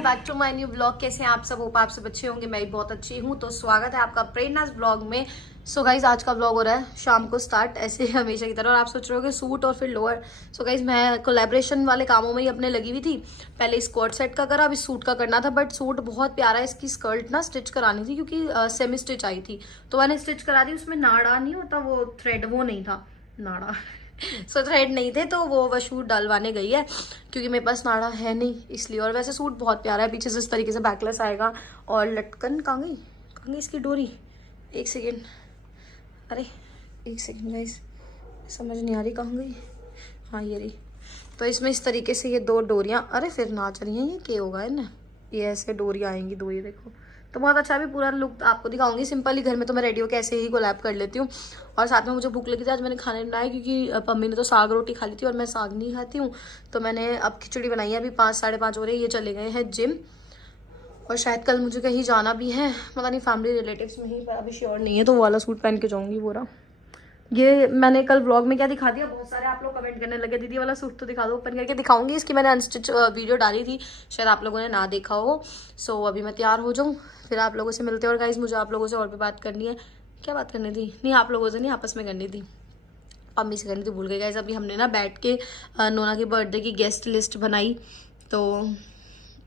Welcome back to my new blog. कैसे हैं आप सब? होप आप सब अच्छे होंगे। मैं भी बहुत अच्छी हूँ। तो स्वागत है आपका प्रेरणास ब्लॉग में। सो गाइज आज का ब्लॉग हो रहा है शाम को स्टार्ट, ऐसे हमेशा की तरह। और आप सोच रहे हो कि सूट और फिर लोअर। सो गाइज मैं कोलैबोरेशन वाले कामों में ही अपने लगी हुई थी। पहले स्कर्ट सेट का करा, अभी सूट का करना था। बट सूट बहुत प्यारा है, इसकी स्कर्ट ना स्टिच करानी थी क्योंकि सेमी स्टिच आई थी, तो मैंने स्टिच करा दी। उसमें नाड़ा नहीं होता, वो थ्रेड वो नहीं था, नाड़ा सो थ्रेड नहीं थे, तो वो सूट डलवाने गई है क्योंकि मेरे पास नाड़ा है नहीं इसलिए। और वैसे सूट बहुत प्यारा है, पीछे से इस तरीके से बैकलेस आएगा और लटकन कहाँ गई इसकी डोरी? एक सेकेंड, अरे एक सेकेंड गाइस, समझ नहीं आ रही कहाँ गई। हाँ ये रही। तो इसमें इस तरीके से ये दो डोरियाँ, अरे फिर ना चली हैं, ये क्या होगा है ना, ये ऐसे डोरियाँ आएंगी दो, ये देखो। तो बहुत अच्छा भी पूरा लुक आपको दिखाऊंगी। सिंपल ही घर में तो मैं रेडियो के ऐसे ही कोलैब कर लेती हूँ। और साथ में मुझे भूख लगी थी, आज मैंने खाने बनाया क्योंकि मम्मी ने तो साग रोटी खा ली थी और मैं साग नहीं खाती हूँ। तो मैंने अब खिचड़ी बनाई है। अभी 5 साढ़े 5 हो रहे, ये चले गए हैं जिम। और शायद कल मुझे कहीं जाना भी है, पता नहीं फैमिली रिलेटिव्स में ही, पर अभी श्योर नहीं है। तो वो वाला सूट पहन के जाऊँगी पूरा। ये मैंने कल व्लॉग में क्या दिखा दिया, बहुत सारे आप लोग कमेंट करने लगे दीदी वाला सूट तो दिखा दो, ओपन करके दिखाऊंगी। इसकी मैंने अनस्टिच वीडियो डाली थी, शायद आप लोगों ने ना देखा हो। सो अभी मैं तैयार हो जाऊँ, फिर आप लोगों से मिलते हैं। और गाइज मुझे आप लोगों से और भी बात करनी है। क्या बात करनी थी? नहीं आप लोगों से नहीं, आपस में करनी थी, मम्मी से करनी थी, भूल गई गाइज। अभी हमने ना बैठ के नोना की बर्थडे की गेस्ट लिस्ट बनाई। तो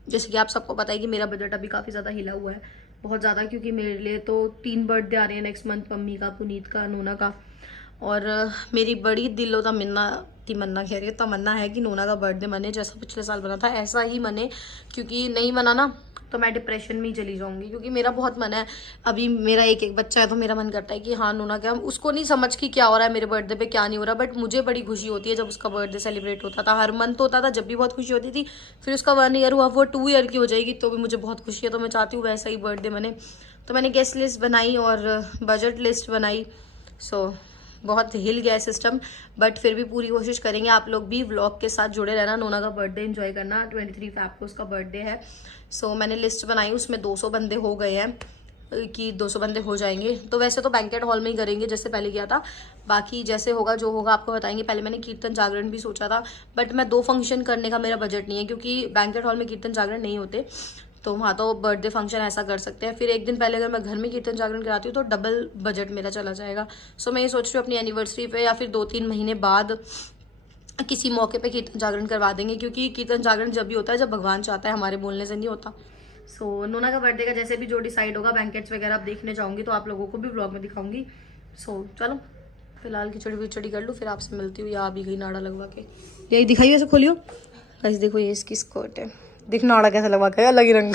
जैसे कि आप सबको पता है कि मेरा बजट अभी काफ़ी ज़्यादा हिला हुआ है, बहुत ज़्यादा, क्योंकि मेरे लिए तो 3 बर्थडे आ रहे हैं नेक्स्ट मंथ, मम्मी का, पुनीत का, नोना का। और मेरी बड़ी दिलो तमन्ना कह रही है, तमन्ना है कि नोना का बर्थडे मने जैसा पिछले साल बना था ऐसा ही मने, क्योंकि नहीं मना ना तो मैं डिप्रेशन में ही चली जाऊंगी। क्योंकि मेरा बहुत मन है, अभी मेरा एक बच्चा है तो मेरा मन करता है कि हाँ नोना क्या, उसको नहीं समझ कि क्या हो रहा है मेरे बर्थडे पे, क्या नहीं हो रहा। बट मुझे बड़ी खुशी होती है जब उसका बर्थडे सेलिब्रेट होता था, हर मंथ होता था, जब भी बहुत खुशी होती थी। फिर उसका 1 ईयर हुआ, वो 2 ईयर की हो जाएगी तो भी मुझे बहुत खुशी है। तो मैं चाहती हूँ वैसा ही बर्थडे मने। तो मैंने गेस्ट लिस्ट बनाई और बजट लिस्ट बनाई। सो बहुत हिल गया है सिस्टम, बट फिर भी पूरी कोशिश करेंगे। आप लोग भी व्लॉग के साथ जुड़े रहना, नोना का बर्थडे एंजॉय करना। 23 फैब को उसका बर्थडे है। सो मैंने लिस्ट बनाई, उसमें 200 बंदे हो गए हैं कि 200 बंदे हो जाएंगे। तो वैसे तो बैंकेट हॉल में ही करेंगे जैसे पहले किया था, बाकी जैसे होगा जो होगा आपको बताएंगे। पहले मैंने कीर्तन जागरण भी सोचा था, बट मैं 2 फंक्शन करने का मेरा बजट नहीं है, क्योंकि बैंकेट हॉल में कीर्तन जागरण नहीं होते, तो वहाँ तो बर्थडे फंक्शन ऐसा कर सकते हैं। फिर एक दिन पहले अगर मैं घर में कीर्तन जागरण कराती हूँ तो डबल बजट मेरा चला जाएगा। सो मैं ये सोच रही हूँ अपनी एनिवर्सरी पे या फिर 2-3 महीने बाद किसी मौके पे कीर्तन जागरण करवा देंगे, क्योंकि कीर्तन जागरण जब भी होता है जब भगवान चाहता है, हमारे बोलने से नहीं होता। सो नोना का बर्थडे का जैसे भी जो डिसाइड होगा, बैंकेट्स वगैरह आप देखने जाऊँगी तो आप लोगों को भी व्लॉग में दिखाऊंगी। सो चलो फिलहाल खिचड़ी विचड़ी कर लूँ, फिर आपसे मिलती हूँ। या अभी गई नाड़ा लगवा के, यही दिखाइए, ऐसे खोलियो। ऐसे देखो ये इसकी स्कर्ट है, देख नाड़ा कैसा लगवा के, अलग ही रंग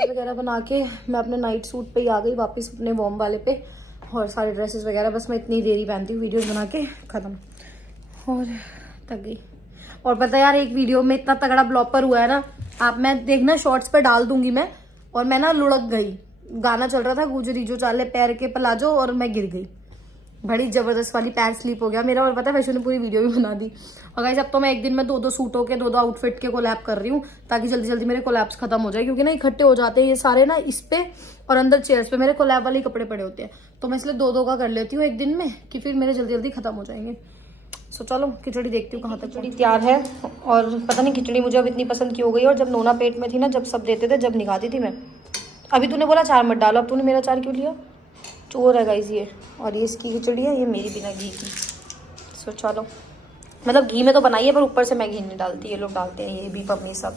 वगैरह बना के मैं अपने नाइट सूट पे ही आ गई वापस, अपने वॉर्म वाले पे। और सारे ड्रेसेस वगैरह बस मैं इतनी देरी पहनती हूँ, वीडियोस बना के खत्म, और थक गई। और पता है यार, एक वीडियो में इतना तगड़ा ब्लॉपर हुआ है ना, आप मैं देखना शॉर्ट्स पे डाल दूंगी मैं। और मैं ना लुढ़क गई, गाना चल रहा था गुजरी जो चाले पैर के पलाजो, और मैं गिर गई, बड़ी जबरदस्त वाली पैर स्लिप हो गया मेरा। और पता है वैसे ने पूरी वीडियो भी बना दी। और गाइस अब तो मैं एक दिन में 2-2 सूटों के 2-2 आउटफिट के कोलैब कर रही हूँ, ताकि जल्दी जल्दी मेरे कोलैब्स खत्म हो जाए, क्योंकि ना इकट्ठे हो जाते हैं ये सारे ना इस पे, और अंदर चेयर्स पे मेरे कोलैब वाले कपड़े पड़े होते हैं। तो मैं इसलिए 2-2 का कर लेती हूँ एक दिन में, कि फिर मेरे जल्दी जल्दी खत्म हो जाएंगे। सो चलो खिचड़ी देखती हूँ कहाँ तक खिचड़ी तैयार है। और पता नहीं खिचड़ी मुझे अब इतनी पसंद क्यों हो गई। और जब नोना पेट में थी ना, जब सब देते थे, जब निकालती थी मैं। अभी तूने बोला 4 मत डालो, अब तूने मेरा 4 क्यों लिया? चोर है गाइस ये। और ये इसकी खिचड़ी है, ये मेरी बिना घी की। सो चलो, मतलब घी में तो बनाई है पर ऊपर से मैं घी नहीं डालती, ये लोग डालते हैं, ये भी मम्मी सब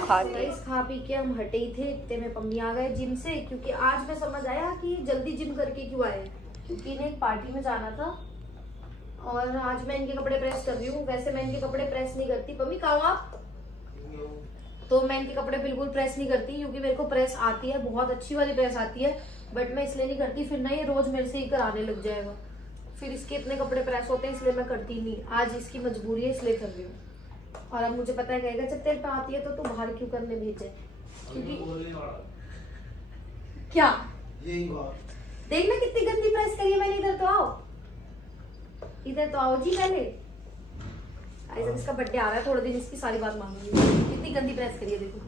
खाते हैं। खा पी के हम हटे ही थे, इतने में मम्मी आ गए जिम से। क्योंकि आज मैं समझ आया कि जल्दी जिम करके क्यों आए, क्योंकि इन्हें एक पार्टी में जाना था। और आज मैं इनके कपड़े प्रेस कर रही हूँ। वैसे मैं इनके कपड़े प्रेस नहीं करती। मम्मी कहाँ आप? तो मैं इनके कपड़े बिल्कुल प्रेस नहीं करती, क्योंकि मेरे को प्रेस आती है, बहुत अच्छी वाली प्रेस आती है, बट मैं इसलिए नहीं करती, फिर ना ये रोज मेरे से ही कराने लग जाएगा, फिर इसके इतने कपड़े प्रेस होते हैं, इसलिए मैं करती नहीं। आज इसकी मजबूरी है इसलिए कर रही हूँ। और अब मुझे पता है कहेगा जब तेरे पे आती है तो तू बाहर क्यों करने भेजे, क्योंकि क्या देखना कितनी गंदी प्रेस करी है मैंने। इधर तो आओ, इधर तो आओ जी पहले। इसका बर्थडे आ रहा है, थोड़े दिन इसकी सारी बात मांगूंगी, कितनी गंदी प्रेस करी है देखो।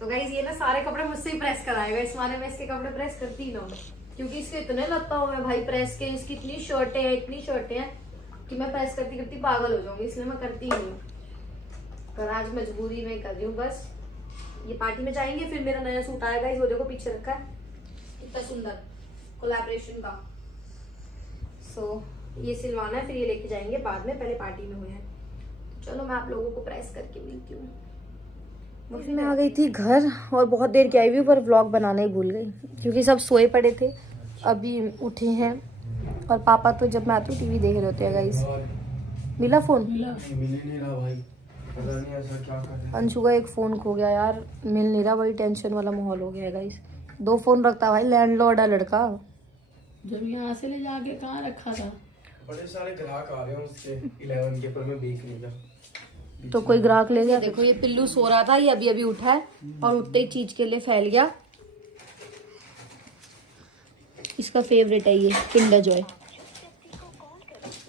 तो गाइस ये ना सारे कपड़े मुझसे ही प्रेस कराएगा, इस माने मैं इसके कपड़े प्रेस करती ही ना हूँ, क्योंकि इसके इतने लगता हूँ मैं भाई प्रेस के। इसकी इतनी शर्टें हैं कि मैं प्रेस करती करती पागल हो जाऊंगी, इसलिए मैं करती ही नहीं हूँ। पर आज मजबूरी में कर रही हूँ बस। ये पार्टी में जाएंगे, फिर मेरा नया सूट आएगा, इस वो देखो पीछे रखा है कितना सुंदर कोलैबोरेशन का। सो ये सिलवाना है, फिर ये लेके जाएंगे बाद में, पहले पार्टी में हुए हैं। चलो मैं आप लोगों को प्रेस करके मिलती हूँ। मैं आ गई थी घर और बहुत देर की आई हुई, पर व्लॉग बनाना ही भूल गई क्योंकि सब सोए पड़े थे, अभी उठे हैं। और पापा तो जब मैं आती हूँ टीवी देख रहे होते हैं गाइस। मिला फोन? मिल नहीं रहा भाई, पता नहीं ऐसा क्या कर रहे हैं। अंशु का एक फोन खो गया यार, मिल नहीं रहा, बड़ी टेंशन वाला माहौल हो गया है गाइस। 2 फोन रखता भाई, लैंडलॉर्ड है लड़का। जब यहाँ से ले जाके कहाँ रखा था? बड़े सारे ग्राहक आ रहे हैं उसके 11 के, पर मैं बेच नहीं रहा। तो कोई ग्राहक ले गया। देखो ये पिल्लू सो रहा था, ये अभी अभी उठा है और उठते ही चीज के लिए फैल गया। इसका फेवरेट है ये किंडर जॉय।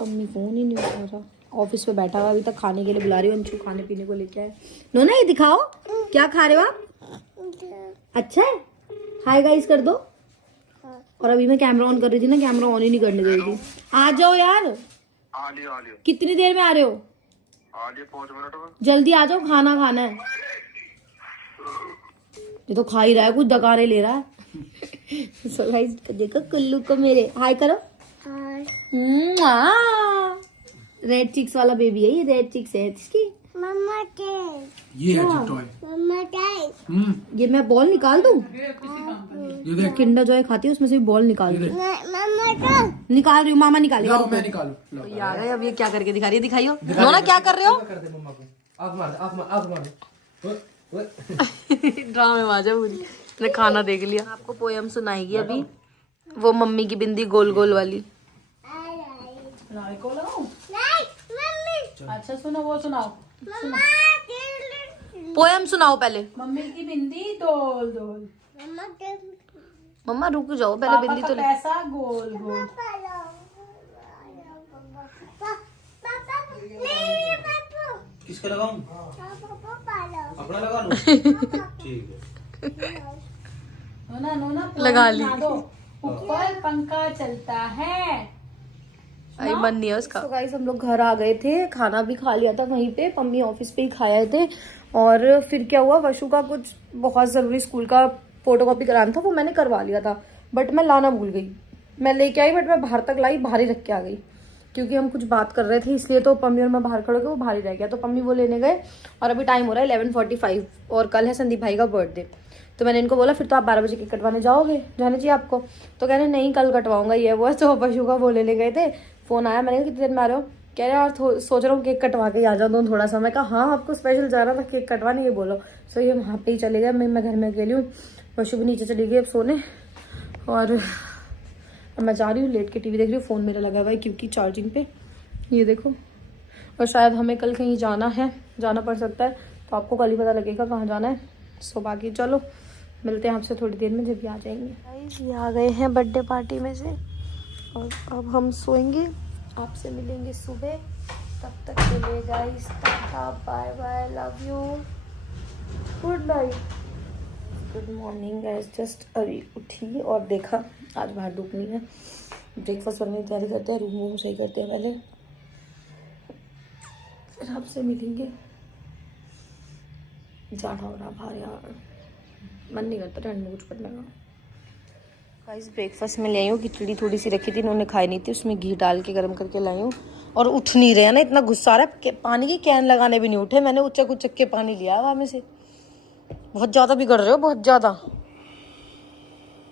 मम्मी फोन ही नहीं उठा रहा, ऑफिस में बैठा हुआ, अभी तक खाने के लिए बुला रही हूँ। अंशु खाने पीने को लेके आए। नोना ये दिखाओ क्या खा रहे हो आप? अच्छा है, हाय गाइस कर दो। और अभी मैं कैमरा ऑन कर रही थी ना, कैमरा ऑन ही नहीं करने दे रही थी। आ जाओ यार। आ लियो। कितनी देर में आ रहे हो? 5 मिनट में। जल्दी आ जाओ, खाना खाना है। ये तो खा ही रहा है, कुछ दकारे ले रहा है। सो गाइस देखो कुल्लू को मेरे हाय करो। रेड चिक्स वाला बेबी है ये, रेड चिक्स है इसकी। मम्मा के ये है टॉय। मम्मा के ये मैं बॉल निकाल दूं? ये देख, किंडर जॉय खाती है, उसमें से भी बॉल निकाल दे। मम्मा का निकाल रही हूँ, मामा निकालेगा। लाओ मैं निकालू। ये आ गए, अब ये क्या करके दिखा रही है, दिखाइयो। नोना क्या कर रहे हो? कर दे मम्मा को, आग मार दे। ड्रामे में आ जाओ पूरी। मैंने खाना देख लिया। आपको पोयम सुनाएगी अभी, वो मम्मी की बिंदी गोल गोल वाली। राय को लगाऊं? नहीं मम्मी अच्छा सुनो, वो सुनाओ। मम्मा पोयम सुनाओ पहले। मम्मी की बिंदी डोल डोल, मम्मा के मम्मा रुक जाओ पहले, पापा बिंदी का तो ले। पैसा गोल गोल। पापा नहीं पापा किसका लगाऊं? पापा पालो अपना लगा लो। ठीक है। नोना नोना लगा ली। बना दो। ऊपर पंखा चलता है। आई मन नहीं है उसका। तो गाइस हम लोग घर आ गए थे, खाना भी खा लिया था वहीं पे, मम्मी ऑफिस पे ही खाए थे। और फिर क्या हुआ, वशु का कुछ बहुत ज़रूरी स्कूल का फोटोकॉपी कराना था, वो मैंने करवा लिया था, बट मैं लाना भूल गई। मैं लेके आई बट मैं बाहर तक लाई, बाहर ही रख के आ गई क्योंकि हम कुछ बात कर रहे थे, इसलिए तो पम्मी और मैं बाहर खड़े हो, वो बाहर ही रह गया। तो पम्मी वो लेने गए और अभी टाइम हो रहा है 11:45 और कल है संदीप भाई का बर्थडे। तो मैंने इनको बोला फिर तो आप 12 बजे केक कटवाने जाओगे, जाने चाहिए आपको। तो कह रहे नहीं कल कटवाऊंगा, ये वो। तो पशु का वो लेने गए थे, फोन आया, मैंने कहा कितनी देर में आ रहे हो? कह रहे यार सोच रहा हूँ केक कटवा के आ जाता हूँ थोड़ा सा। मैं कहा हाँ आपको स्पेशल जा रहा था केक कटवाने, ये बोलो। सो ये वहाँ पे ही चले गए, मैं घर में अकेली हूँ। पशु भी नीचे चली गई अब सोने, और अब मैं जा रही हूँ लेट के टीवी देख रही हूँ। फ़ोन मेरा लगा हुआ है क्योंकि चार्जिंग पे, ये देखो। और शायद हमें कल कहीं जाना है, जाना पड़ सकता है, तो आपको कल ही पता लगेगा कहाँ जाना है। सो बाकी चलो मिलते हैं आपसे थोड़ी देर में जब भी आ जाएंगे। ये आ गए हैं बर्थडे पार्टी में से और अब हम सोएंगे, आपसे मिलेंगे सुबह। तब तक के लिए guys tata bye bye, love you, good night, good morning guys. Just अभी उठी और देखा आज बाहर धूप नहीं है। ब्रेकफास्ट करने की तैयारी करते हैं, रूम वूम सही करते हैं पहले, फिर आपसे मिलेंगे। जाना हो रहा बाहर यार, मन नहीं करता ठंड में कुछ करने का। गाइस ब्रेकफास्ट में ले आई हूँ, खिचड़ी थोड़ी सी रखी थी, इन्होंने खाई नहीं थी, उसमें घी डाल के गर्म करके लाई हूँ। और उठ नहीं रहे ना, इतना गुस्सा आ रहा है, पानी की कैन लगाने भी नहीं उठे। मैंने उच्चक उच्चक के पानी लिया वहाँ में से। बहुत ज़्यादा बिगड़ रहे हो, बहुत ज़्यादा।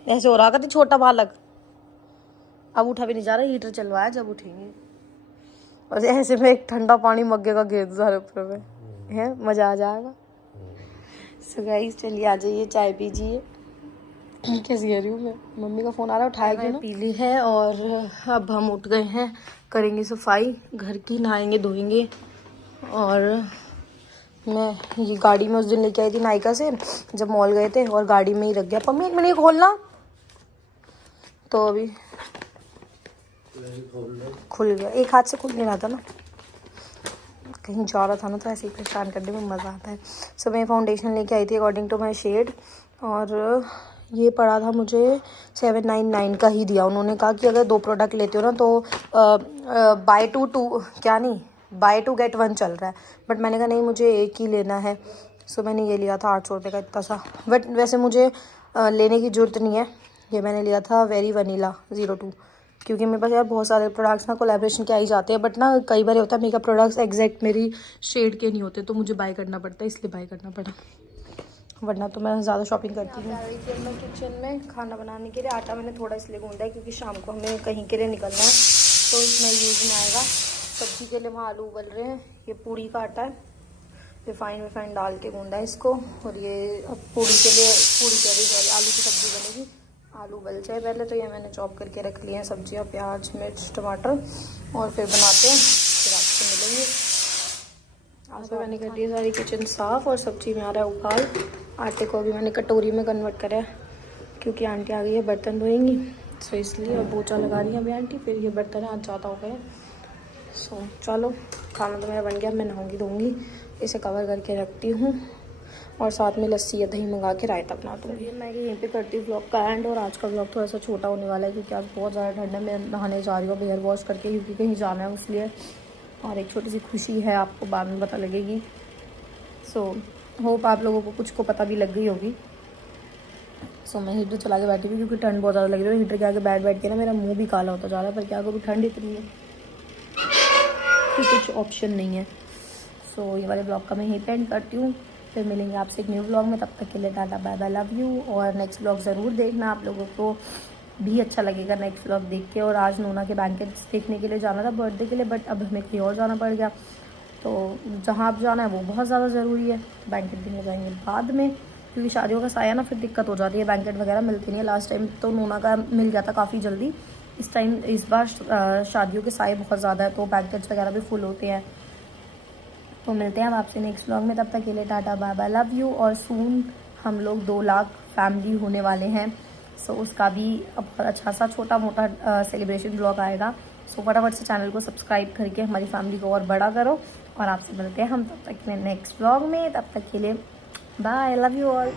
ऐसे हो रहा था छोटा बालक। अब उठा भी नहीं जा रहा, हीटर चलवाया जब उठेंगे। और ऐसे में एक ठंडा पानी मग्गे का घेर दो सारे ऊपर में, है मज़ा आ जाएगा। सो गाइस चलिए आ जाइए, चाय पीजिए। कैसी कह रही हूँ मैं, मम्मी का फ़ोन आ रहा है, उठाया गया, पी ली है। और अब हम उठ गए हैं, करेंगे सफाई घर की, नहाएंगे धोएंगे। और मैं ये गाड़ी में उस दिन लेके आई थी नायका से, जब मॉल गए थे, और गाड़ी में ही रख गया। मम्मी एक मिनट ये खोलना, तो अभी खुल गया, एक हाथ से खुल नहीं रहा था ना, कहीं जा रहा था ना, तो ऐसे ही परेशान करने में मज़ा आता है। सो मैं फाउंडेशन लेके आई थी अकॉर्डिंग टू माई शेड, और ये पड़ा था मुझे 799 का ही दिया। उन्होंने कहा कि अगर 2 प्रोडक्ट लेते हो ना तो बाय टू गेट 1 चल रहा है, बट मैंने कहा नहीं मुझे एक ही लेना है। सो मैंने ये लिया था 800 रुपये का इतना सा, बट वैसे मुझे लेने की ज़रूरत नहीं है। ये मैंने लिया था वेरी वनीला 02, क्योंकि मेरे पास यार बहुत सारे प्रोडक्ट्स ना कोलैबोरेशन के आ ही जाते हैं, बट ना कई बार होता है मेकअप प्रोडक्ट्स एग्जैक्ट मेरी शेड के नहीं होते, तो मुझे बाय करना पड़ता है, इसलिए बाय करना पड़ा, वरना तो मैं ज़्यादा शॉपिंग करती हूँ। फिर मैं किचन में खाना बनाने के लिए आटा मैंने थोड़ा इसलिए गूंदा है क्योंकि शाम को हमें कहीं के लिए निकलना है, तो इसमें यूज़ में आएगा। सब्जी के लिए वहाँ आलू उबल रहे हैं, ये पूड़ी का आटा है, रिफाइन डाल के गूंदा है इसको, और ये अब पूड़ी के लिए आलू की सब्ज़ी बनेगी। आलू उबल जाए पहले, तो ये मैंने चॉप करके रख लिए हैं सब्जियाँ, प्याज, मिर्च, टमाटर, और फिर बनाते हैं, फिर आपसे मिलेंगे। आज तो मैंने कर दी सारी किचन साफ़ और सब्जी में आ रहा है उबाल। आटे को भी मैंने कटोरी में कन्वर्ट करा है क्योंकि आंटी आ गई है बर्तन धोएंगी, सो इसलिए, और पोछा लगा रही है अभी आंटी, फिर ये बर्तन आज ज़्यादा हो गए। सो चलो, खाना तो मेरा बन गया, मैं नहाऊंगी धोऊंगी, इसे कवर करके रखती हूँ, और साथ में लस्सी या दही मंगा के रायता बना दूँगी। मैं यहीं पे करती हूँ ब्लॉग का एंड, और आज का ब्लॉग थोड़ा सा छोटा होने वाला है क्योंकि आज बहुत ज़्यादा ठंड है। मैं नहाने जा रही हूँ हेयर वॉश करके क्योंकि कहीं जाना है इसलिए, और एक छोटी सी खुशी है, आपको बाद में पता लगेगी। सो होप आप लोगों को कुछ को पता भी लग गई होगी। सो मैं हीटर चला के बैठी हुई क्योंकि ठंड बहुत ज़्यादा लग रही है। हीटर के आगे बैठ के ना मेरा मुंह भी काला होता जा रहा है, पर क्या करूँ, ठंड इतनी है कि कुछ ऑप्शन नहीं है। सो ये वाले ब्लॉग का मैं यहीं पे एंड करती हूँ, फिर मिलेंगे आपसे एक न्यू ब्लॉग में, तब तक के लिए tata bye bye, love you. और नेक्स्ट ब्लॉग ज़रूर देखना, आप लोगों को भी अच्छा लगेगा नेक्स्ट ब्लॉग देख के। और आज नोना के बैंकेट्स देखने के लिए जाना था बर्थडे के लिए, बट अब हमें कहीं और जाना पड़ गया, तो जहाँ आप जाना है वो बहुत ज़्यादा ज़रूरी है। बैंकेट देखने जाएंगे बाद में, क्योंकि शादियों का साया ना फिर दिक्कत हो जाती है, बैंकेट वगैरह मिलती नहीं है। लास्ट टाइम तो नोना का मिल गया था काफ़ी जल्दी, इस बार शादियों के साए बहुत ज़्यादा है, तो बैंकेट्स वगैरह भी फुल होते हैं। तो मिलते हैं हम आपसे नेक्स्ट ब्लॉग में, तब तक के लिए tata bye bye, love you. और सून हम लोग 2 लाख फैमिली होने वाले हैं, सो उसका भी अब अच्छा सा छोटा मोटा सेलिब्रेशन ब्लॉग आएगा। सो फटाफट से चैनल को सब्सक्राइब करके हमारी फैमिली को और बड़ा करो, और आपसे मिलते हैं हम तब तक के नेक्स्ट ब्लॉग में, तब तक के लिए बाय, लव यू ऑल।